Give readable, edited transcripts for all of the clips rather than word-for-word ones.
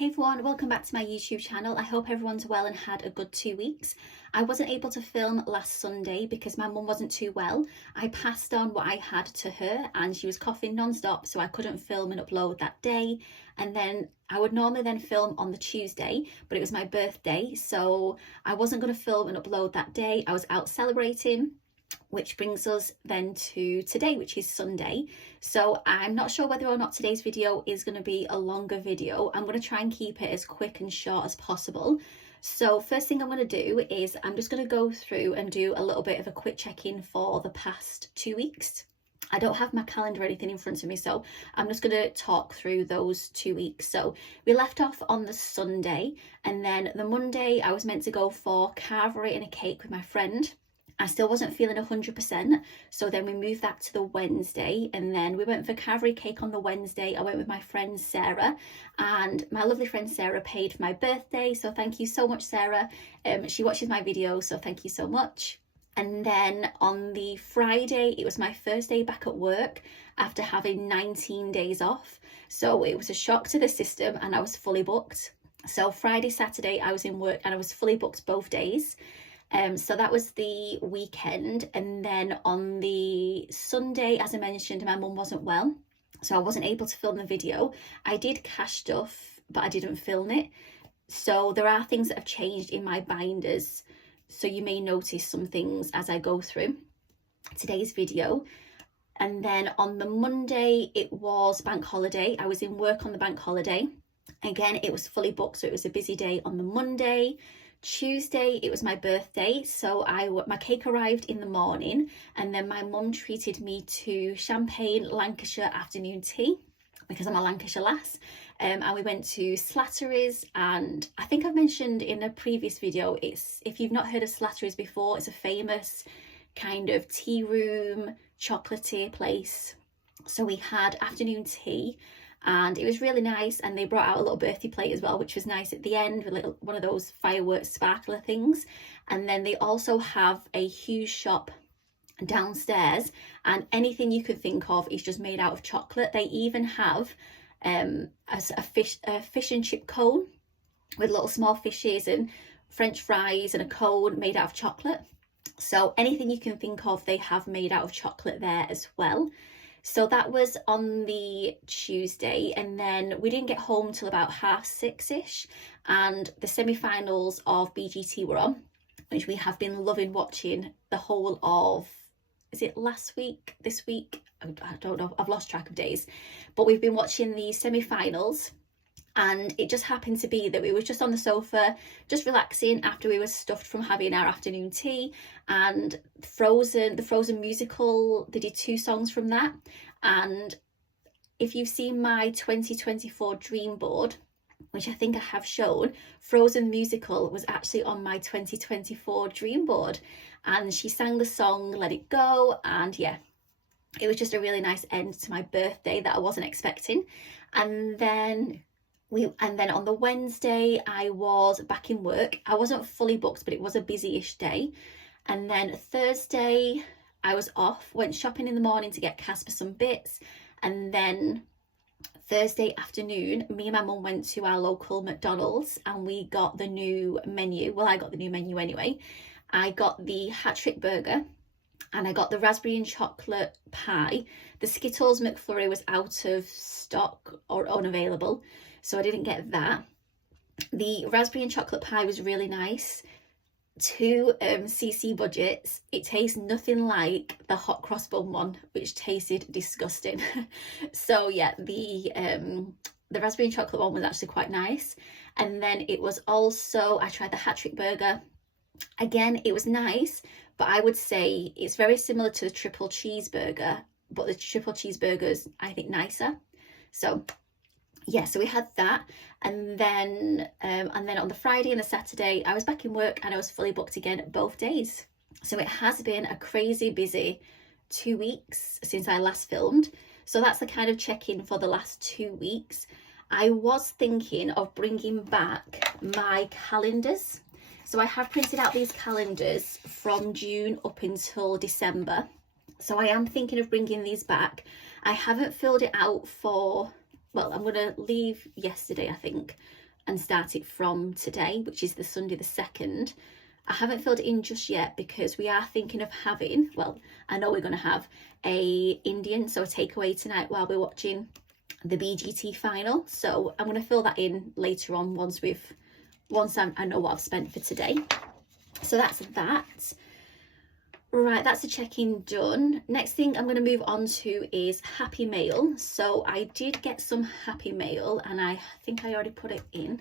Hey everyone, welcome back to my YouTube channel. I hope everyone's well and had a good 2 weeks. I wasn't able to film last Sunday because my mum wasn't too well. I passed on what I had to her and she was coughing non-stop, so I couldn't film and upload that day. And then I would normally then film on the Tuesday, but it was my birthday, so I wasn't going to film and upload that day. I was out celebrating. Which brings us then to today, which is Sunday. So I'm not sure whether or not today's video is going to be a longer video. I'm going to try and keep it as quick and short as possible. So first thing I'm going to do is I'm just going to go through and do a little bit of a quick check-in for the past 2 weeks. I don't have my calendar or anything in front of me, so I'm just going to talk through those 2 weeks. So we left off on the Sunday, and then the Monday I was meant to go for carvery and a cake with my friend. I still wasn't feeling 100%, so then we moved that to the Wednesday, and then we went for carvery cake on the Wednesday. I went with my friend Sarah, and my lovely friend Sarah paid for my birthday, so thank you so much, Sarah. She watches my videos, so thank you so much. And then on the Friday, it was my first day back at work after having 19 days off, so it was a shock to the system and I was fully booked. So Friday, Saturday I was in work and I was fully booked both days. So that was the weekend, and then on the Sunday, as I mentioned, my mum wasn't well, so I wasn't able to film the video. I did cash stuff, but I didn't film it. So there are things that have changed in my binders, so you may notice some things as I go through today's video. And then on the Monday, it was bank holiday. I was in work on the bank holiday. Again, it was fully booked, so it was a busy day on the Monday. Tuesday, it was my birthday, so my cake arrived in the morning, and then my mum treated me to champagne Lancashire afternoon tea because I'm a Lancashire lass, and we went to Slattery's, and I think I've mentioned in a previous video, if you've not heard of Slattery's before, it's a famous kind of tea room chocolatier place. So we had afternoon tea and it was really nice, and they brought out a little birthday plate as well, which was nice at the end with one of those fireworks sparkler things. And then they also have a huge shop downstairs, and anything you could think of is just made out of chocolate. They even have a fish and chip cone with little small fishes and French fries and a cone made out of chocolate. So anything you can think of they have made out of chocolate there as well. So that was on the Tuesday, and then we didn't get home till about 6:30ish, and the semi-finals of BGT were on, which we have been loving watching the whole of, is it last week, this week? I don't know, I've lost track of days, but we've been watching the semi-finals. And it just happened to be that we were just on the sofa, just relaxing after we were stuffed from having our afternoon tea, and the Frozen musical, they did 2 songs from that. And if you've seen my 2024 dream board, which I think I have shown, Frozen musical was actually on my 2024 dream board, and she sang the song Let It Go, and yeah, it was just a really nice end to my birthday that I wasn't expecting. And then on the Wednesday, I was back in work. I wasn't fully booked, but it was a busy-ish day. And then Thursday, I was off, went shopping in the morning to get Casper some bits. And then Thursday afternoon, me and my mum went to our local McDonald's and we got the new menu. Well, I got the new menu anyway. I got the hat-trick burger and I got the raspberry and chocolate pie. The Skittles McFlurry was out of stock or unavailable, so I didn't get that. The raspberry and chocolate pie was really nice. 2 cc budgets. It tastes nothing like the hot cross bun one, which tasted disgusting. So yeah, the raspberry and chocolate one was actually quite nice. And then it was also, I tried the hat-trick burger. Again, it was nice, but I would say it's very similar to the triple cheeseburger, but the triple cheeseburger's, I think, nicer. So yeah, so we had that, and then on the Friday and the Saturday I was back in work and I was fully booked again both days. So it has been a crazy busy 2 weeks since I last filmed. So that's the kind of check-in for the last 2 weeks. I was thinking of bringing back my calendars. So I have printed out these calendars from June up until December. So I am thinking of bringing these back. I haven't filled it out for, well, I'm going to leave yesterday, I think, and start it from today, which is the Sunday the 2nd. I haven't filled it in just yet because we are thinking of having, well, I know we're going to have a Indian, so a takeaway tonight while we're watching the BGT final. So I'm going to fill that in later on once I know what I've spent for today. So that's that. Right, that's the check-in done. Next thing I'm going to move on to is Happy Mail. So I did get some Happy Mail, and I think I already put it in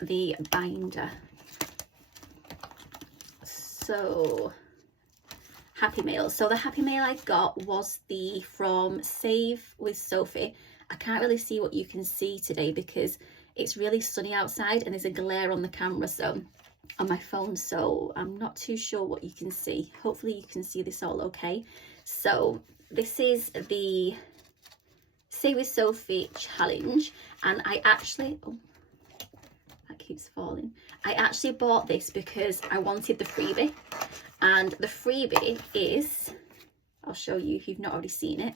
the binder. So Happy Mail. So the Happy Mail I got was from Save with Sophie. I can't really see what you can see today because it's really sunny outside and there's a glare on the camera, so on my phone, so I'm not too sure what you can see. Hopefully you can see this all okay. So this is the Save with Sophie challenge, and I actually, oh, that keeps falling. I actually bought this because I wanted the freebie, and the freebie is, I'll show you if you've not already seen it.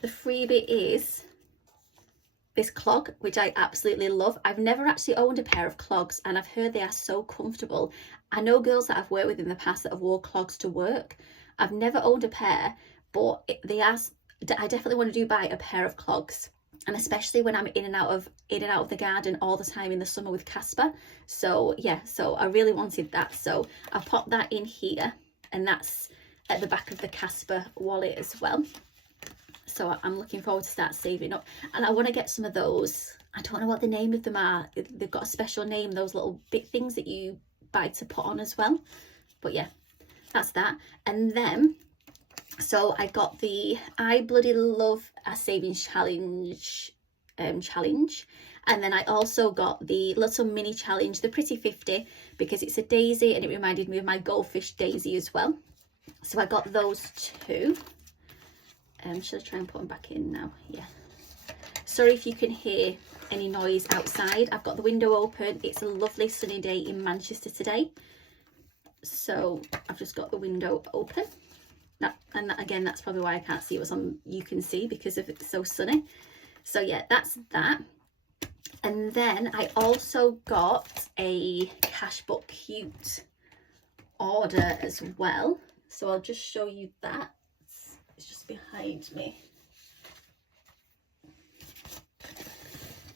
The freebie is this clog, which I absolutely love. I've never actually owned a pair of clogs, and I've heard they are so comfortable. I know girls that I've worked with in the past that have wore clogs to work. I've never owned a pair, but I definitely want to buy a pair of clogs, and especially when I'm in and out of the garden all the time in the summer with Casper. So yeah, so I really wanted that, so I popped that in here, and that's at the back of the Casper wallet as well. So I'm looking forward to start saving up, and I want to get some of those. I don't know what the name of them are. They've got a special name, those little bit things that you buy to put on as well. But yeah, that's that. And then, so I got the I Bloody Love a Savings Challenge and then I also got the little mini challenge, the Pretty 50, because it's a daisy and it reminded me of my goldfish daisy as well. So I got those two. Should I try and put them back in now? Yeah. Sorry if you can hear any noise outside. I've got the window open. It's a lovely sunny day in Manchester today. So I've just got the window open. Again, that's probably why I can't see what's on. You can see because of it's so sunny. So yeah, that's that. And then I also got a Cashbook Cute order as well. So I'll just show you that. It's just behind me,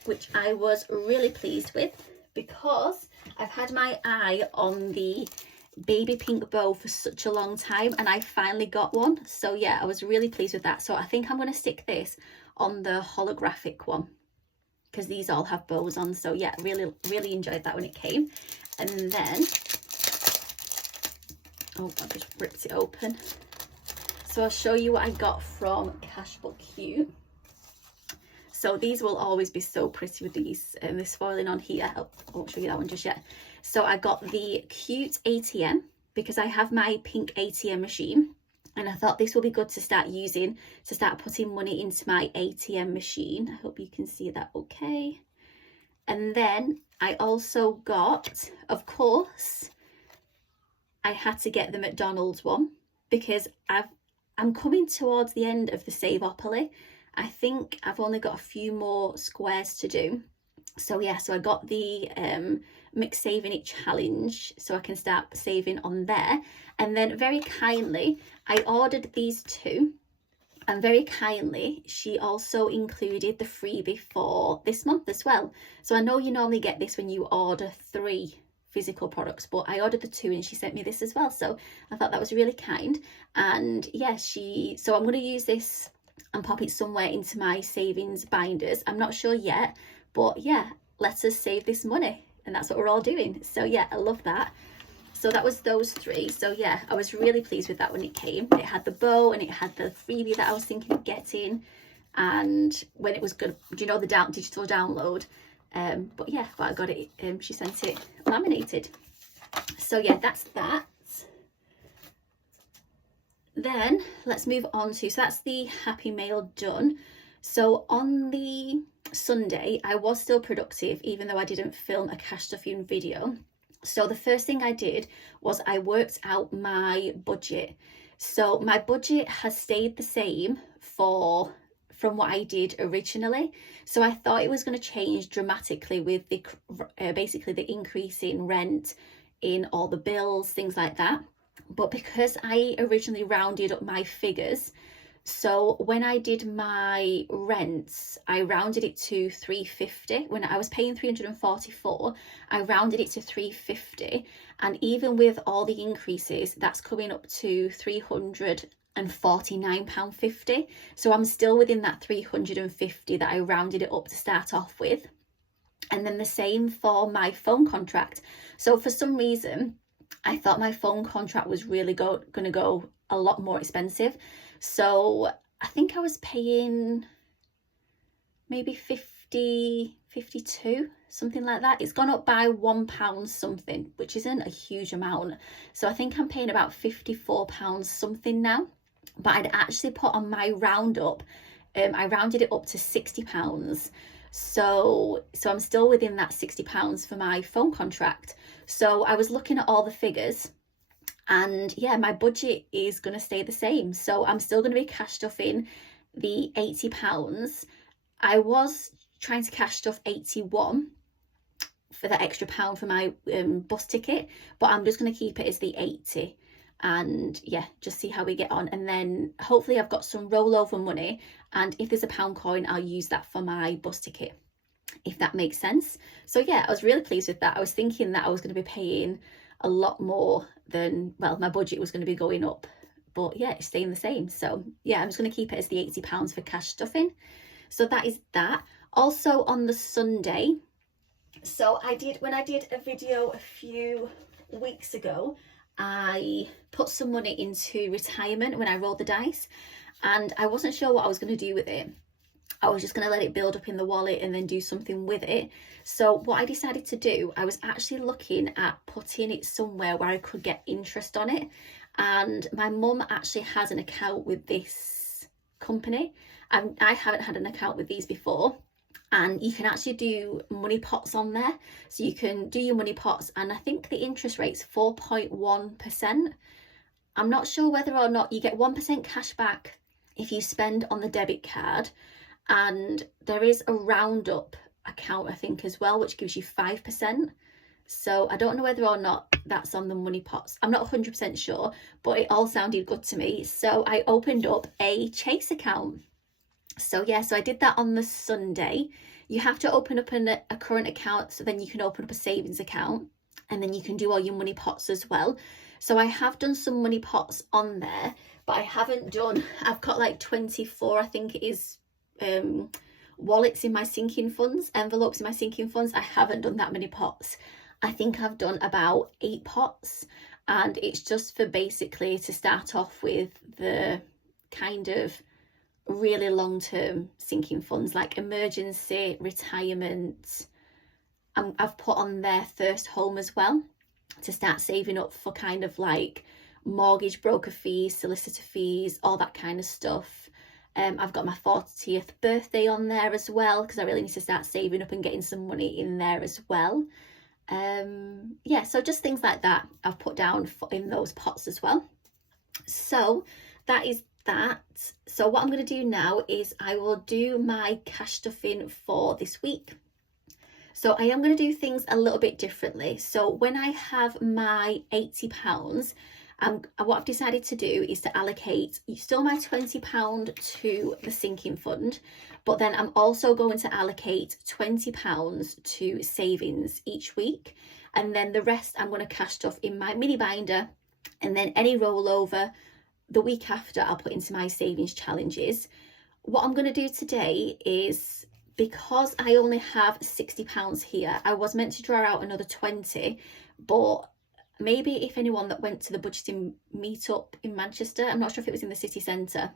which I was really pleased with because I've had my eye on the baby pink bow for such a long time, and I finally got one. So yeah, I was really pleased with that. So I think I'm going to stick this on the holographic one because these all have bows on. So yeah, really enjoyed that when it came. And then, oh, I just ripped it open. So I'll show you what I got from Cashbook Cute. So these will always be so pretty with these and this foiling on here. I won't show you that one just yet. So I got the Cute ATM because I have my pink ATM machine, and I thought this will be good to start using, to start putting money into my ATM machine. I hope you can see that okay. And then I also got, of course, I had to get the McDonald's one because I'm coming towards the end of the Saveopoly. I think I've only got a few more squares to do. So yeah, so I got the McSaving It challenge so I can start saving on there. And then very kindly, I ordered these two. And very kindly, she also included the freebie for this month as well. So I know you normally get this when you order 3 physical products, but I ordered the 2 and she sent me this as well, so I thought that was really kind. And yeah, so I'm going to use this and pop it somewhere into my savings binders. I'm not sure yet, but yeah, let us save this money, and that's what we're all doing. So yeah, I love that. So that was those 3. So yeah, I was really pleased with that when it came. It had the bow and it had the freebie that I was thinking of getting, and when it was good, do you know, the digital download. But yeah, but I got it, she sent it laminated. So yeah, that's that. Then let's move on to, so that's the Happy Mail done. So on the Sunday, I was still productive, even though I didn't film a cash stuffing video. So the first thing I did was I worked out my budget. So my budget has stayed the same for from what I did originally. So I thought it was going to change dramatically with the basically the increase in rent, in all the bills, things like that. But because I originally rounded up my figures, so when I did my rents, I rounded it to 350. When I was paying 344, I rounded it to 350. And even with all the increases, that's coming up to £349.50. So I'm still within that 350 that I rounded it up to start off with. And then the same for my phone contract. So for some reason, I thought my phone contract was really going to go a lot more expensive. So I think I was paying maybe 52, something like that. It's gone up by £1 something, which isn't a huge amount. So I think I'm paying about £54 something now. But I'd actually put on my roundup, I rounded it up to £60. So I'm still within that £60 for my phone contract. So I was looking at all the figures, and yeah, my budget is going to stay the same. So I'm still going to be cash stuffing the £80. I was trying to cash stuff 81 for the extra pound for my bus ticket, but I'm just going to keep it as the 80. And yeah, just see how we get on. And then hopefully I've got some rollover money, and if there's a pound coin, I'll use that for my bus ticket, if that makes sense. So yeah, I was really pleased with that. I was thinking that I was going to be paying a lot more than, well, my budget was going to be going up, but yeah, it's staying the same. So yeah, I'm just going to keep it as the £80 for cash stuffing. So that is that. Also on the Sunday, so when I did a video a few weeks ago, I put some money into retirement when I rolled the dice, and I wasn't sure what I was going to do with it. I was just going to let it build up in the wallet and then do something with it. So what I decided to do, I was actually looking at putting it somewhere where I could get interest on it. And my mum actually has an account with this company. I haven't had an account with these before. And you can actually do money pots on there. So you can do your money pots, and I think the interest rate's 4.1%. I'm not sure whether or not you get 1% cash back if you spend on the debit card. And there is a roundup account, I think, as well, which gives you 5%. So I don't know whether or not that's on the money pots. I'm not 100% sure, but it all sounded good to me. So I opened up a Chase account. So yeah, so I did that on the Sunday. You have to open up a current account, so then you can open up a savings account, and then you can do all your money pots as well. So I have done some money pots on there, but I haven't done, I've got like 24, I think it is, wallets in my sinking funds, envelopes in my sinking funds. I haven't done that many pots. I think I've done about 8 pots, and it's just for basically to start off with the kind of really long-term sinking funds, like emergency, retirement. I've put on their first home as well, to start saving up for kind of like mortgage broker fees, solicitor fees, all that kind of stuff. I've got my 40th birthday on there as well, because I really need to start saving up and getting some money in there as well. Yeah, so just things like that I've put down in those pots as well. So that is that. So what I'm going to do now is I will do my cash stuffing for this week. So I am going to do things a little bit differently. So when I have my £80, what I've decided to do is to allocate still my £20 to the sinking fund, but then I'm also going to allocate £20 to savings each week, and then the rest I'm going to cash stuff in my mini binder, and then any rollover the week after I'll put into my savings challenges. What I'm going to do today is, because I only have £60 here, I was meant to draw out another 20, but maybe if anyone that went to the budgeting meetup in Manchester, I'm not sure if it was in the city centre,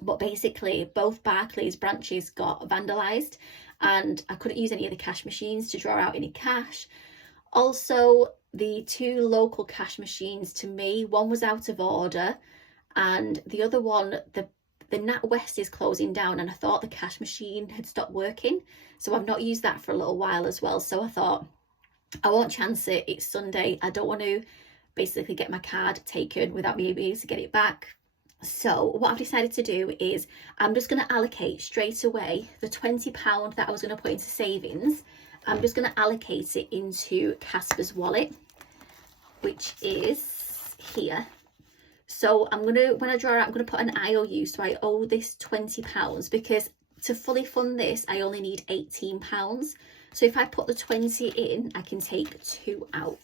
but basically both Barclays branches got vandalised, and I couldn't use any of the cash machines to draw out any cash. Also, the 2 local cash machines to me, one was out of order, and the other one, the NatWest is closing down, and I thought the cash machine had stopped working, so I've not used that for a little while as well. So I thought, I won't chance it. It's Sunday. I don't want to basically get my card taken without me being able to get it back. So what I've decided to do is I'm just going to allocate straight away the £20 that I was going to put into savings. I'm just going to allocate it into Casper's wallet, which is here. So I'm going to, when I draw out, I'm going to put an IOU. So I owe this £20 because to fully fund this, I only need £18. So if I put the 20 in, I can take 2 out.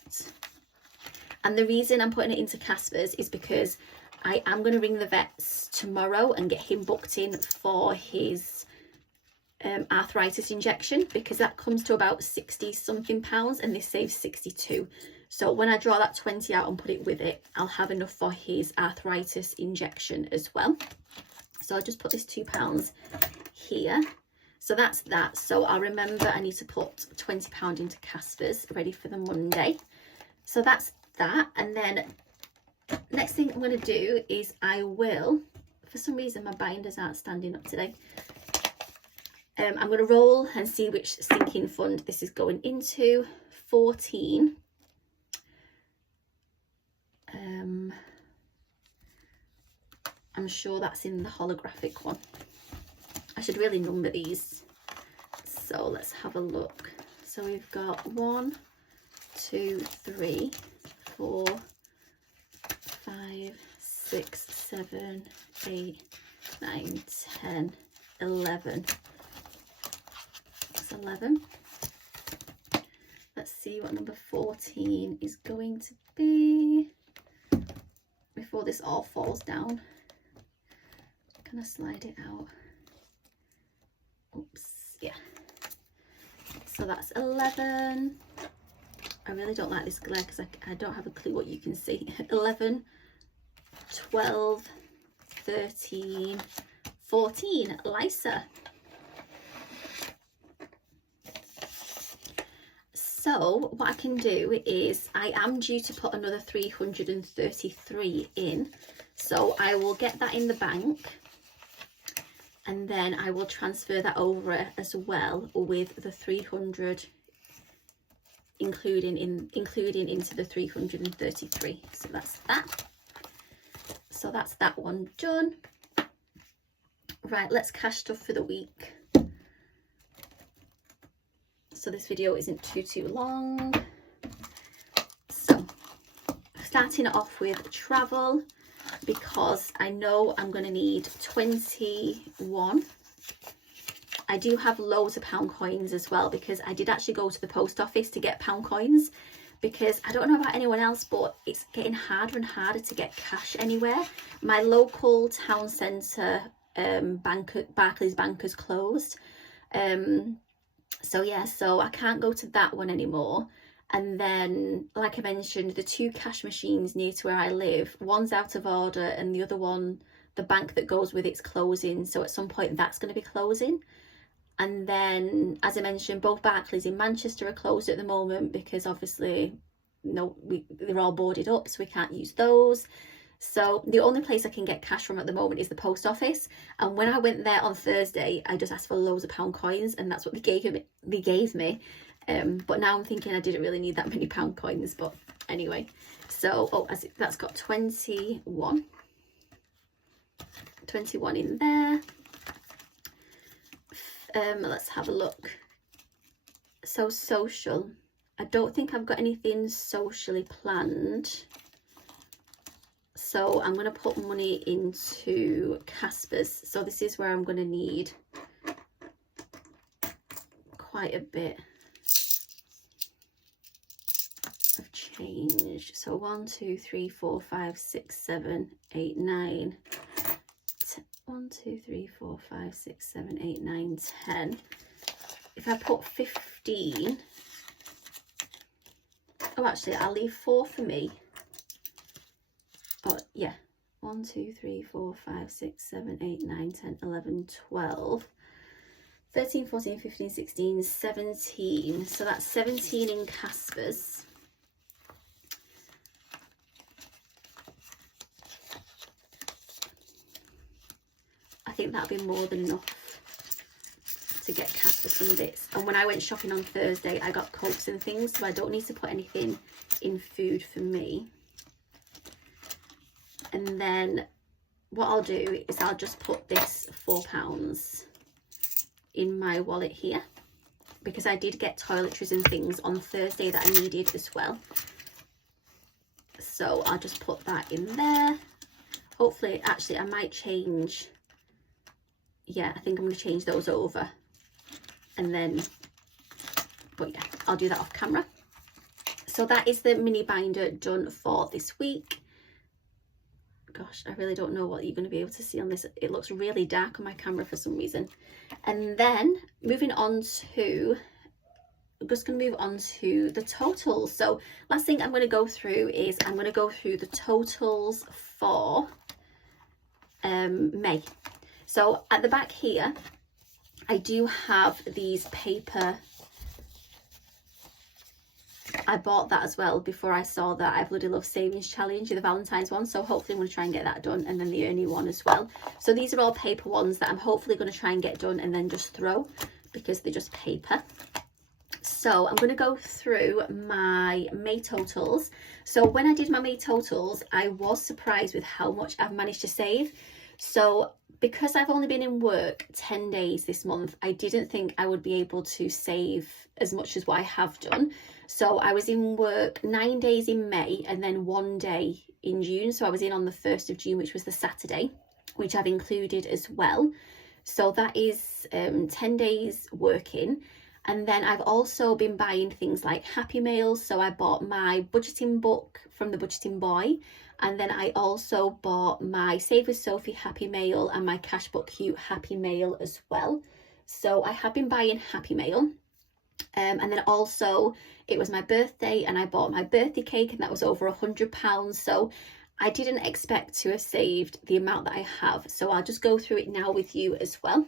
And the reason I'm putting it into Casper's is because I am going to ring the vets tomorrow and get him booked in for his arthritis injection, because that comes to about 60 something pounds and this saves 62. So when I draw that 20 out and put it with it, I'll have enough for his arthritis injection as well. So I'll just put this £2 here. So that's that. So I'll remember I need to put £20 into Casper's ready for the Monday. So that's that. And then next thing I'm going to do is I will, for some reason my binders aren't standing up today. I'm going to roll and see which sinking fund this is going into. 14. I'm sure that's in the holographic one. I should really number these. So let's have a look. So we've got 1, 2, 3, 4, 5, 6, 7, 8, 9, 10, 11. That's 11. Let's see what number 14 is going to be before this all falls down. Can I slide it out? Oops, yeah. So that's 11. I really don't like this glare because I don't have a clue what you can see. 11, 12, 13, 14, Lysa. So what I can do is I am due to put another 333 in. So I will get that in the bank. And then I will transfer that over as well with the 300 including into the 333. So that's that. So that's that one done. Right, let's cash stuff for the week. So this video isn't too long. So starting it off with travel, because I know I'm going to need 21. I do have loads of pound coins as well, because I did actually go to the post office to get pound coins, because I don't know about anyone else, but it's getting harder and harder to get cash anywhere. My local town centre Barclays Bank has closed. So yeah, so I can't go to that one anymore. And then, like I mentioned, the 2 cash machines near to where I live, one's out of order and the other one, the bank that goes with it's closing. So at some point that's going to be closing. And then, as I mentioned, both Barclays in Manchester are closed at the moment because obviously they're all boarded up, so we can't use those. So the only place I can get cash from at the moment is the post office. And when I went there on Thursday, I just asked for loads of pound coins, and that's what they gave me. But now I'm thinking I didn't really need that many pound coins. But anyway, so that's got 21 in there. Let's have a look. So social, I don't think I've got anything socially planned. So I'm going to put money into Casper's. So this is where I'm going to need quite a bit of change. So 1, 2, 3, 4, 5, 6, 7, 8, 9. 1, 2, 3, 4, 5, 6, 7, 8, 9, 10. If I put 15. Oh, actually, I'll leave 4 for me. Oh, yeah. 1, 2, 3, 4, 5, 6, 7, 8, 9, 10, 11, 12, 13, 14, 15, 16, 17. So that's 17 in Casper's. I think that'll be more than enough to get Casper some bits. And when I went shopping on Thursday, I got Cokes and things, so I don't need to put anything in food for me. And then what I'll do is I'll just put this £4 in my wallet here, because I did get toiletries and things on Thursday that I needed as well. So I'll just put that in there. Hopefully, actually, I might change. Yeah, I think I'm going to change those over. And then, but yeah, I'll do that off camera. So that is the mini binder done for this week. Gosh, I really don't know what you're going to be able to see on this. It looks really dark on my camera for some reason. And then moving on to, I'm just going to move on to the totals. So last thing I'm going to go through is I'm going to go through the totals for May. So at the back here, I do have these paper. I bought that as well before I saw that I Bloody Love Savings Challenge, the Valentine's one. So hopefully I'm going to try and get that done, and then the Ernie one as well. So these are all paper ones that I'm hopefully going to try and get done and then just throw, because they're just paper. So I'm going to go through my May totals. So when I did my May totals, I was surprised with how much I've managed to save. So because I've only been in work 10 days this month, I didn't think I would be able to save as much as what I have done. So I was in work 9 days in May and then 1 day in June. So I was in on the 1st of June, which was the Saturday, which I've included as well. So that is 10 days working. And then I've also been buying things like Happy Meals. So I bought my budgeting book from the Budgeting Boy. And then I also bought my Save with Sophie Happy Mail and my Cashbook Cute Happy Mail as well. So I have been buying Happy Mail. And then also it was my birthday and I bought my birthday cake, and that was over £100. So I didn't expect to have saved the amount that I have. So I'll just go through it now with you as well.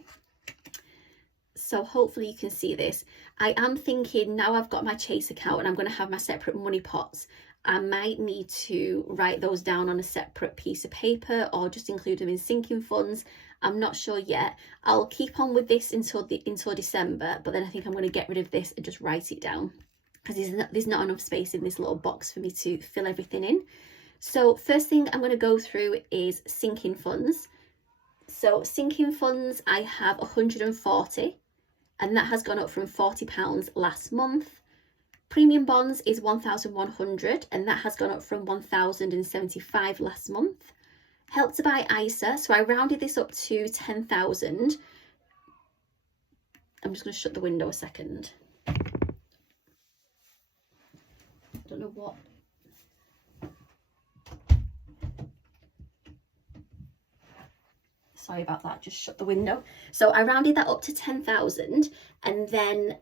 So hopefully you can see this. I am thinking, now I've got my Chase account and I'm going to have my separate money pots, I might need to write those down on a separate piece of paper or just include them in sinking funds. I'm not sure yet. I'll keep on with this until December, but then I think I'm going to get rid of this and just write it down, because there's not enough space in this little box for me to fill everything in. So first thing I'm going to go through is sinking funds. So sinking funds, I have 140, and that has gone up from £40 last month. Premium bonds is 1,100, and that has gone up from 1,075 last month. Help to Buy ISA, so I rounded this up to 10,000. I'm just going to shut the window a second. I don't know what. Sorry about that, just shut the window. So I rounded that up to 10,000, and then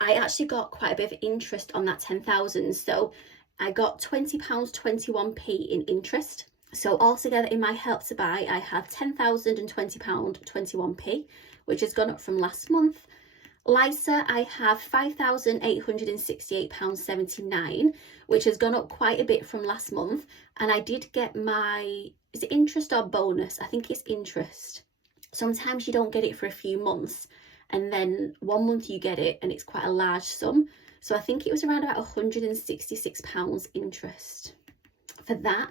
I actually got quite a bit of interest on that 10,000. So I got £20.21p in interest. So altogether in my Help to Buy, I have £10,020.21p, which has gone up from last month. LISA, I have £5,868.79, which has gone up quite a bit from last month. And I did get my, is it interest or bonus? I think it's interest. Sometimes you don't get it for a few months, and then 1 month you get it and it's quite a large sum. So I think it was around about £166 interest for that.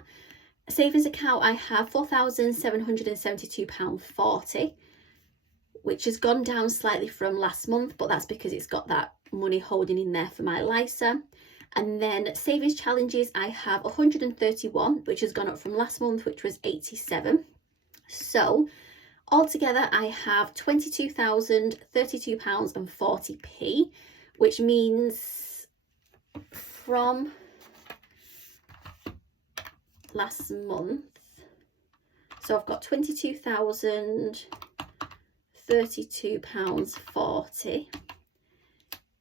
Savings account, I have £4,772.40, which has gone down slightly from last month, but that's because it's got that money holding in there for my LISA. And then savings challenges, I have 131, which has gone up from last month, which was 87. So altogether, I have £22,032.40p, which means from last month, so I've got £22,032.40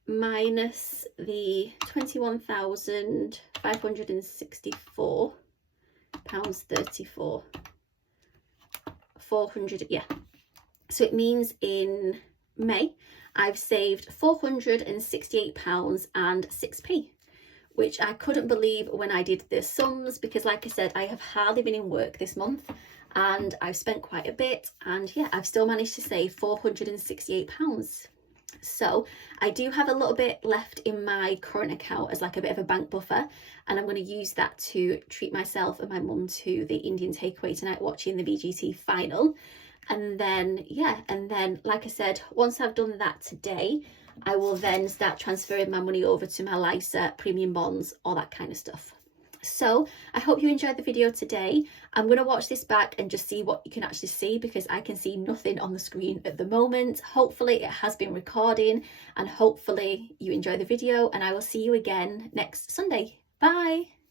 minus the £21,564.34. 400, yeah. So it means in May I've saved £468.06, which I couldn't believe when I did the sums, because like I said, I have hardly been in work this month and I've spent quite a bit, and yeah, I've still managed to save £468. So I do have a little bit left in my current account as like a bit of a bank buffer, and I'm going to use that to treat myself and my mum to the Indian takeaway tonight, watching the VGT final. And then, yeah, and then like I said, once I've done that today, I will then start transferring my money over to my LISA, premium bonds, all that kind of stuff. So I hope you enjoyed the video today. I'm going to watch this back and just see what you can actually see, because I can see nothing on the screen at the moment. Hopefully it has been recording, and hopefully you enjoy the video, and I will see you again next Sunday. Bye.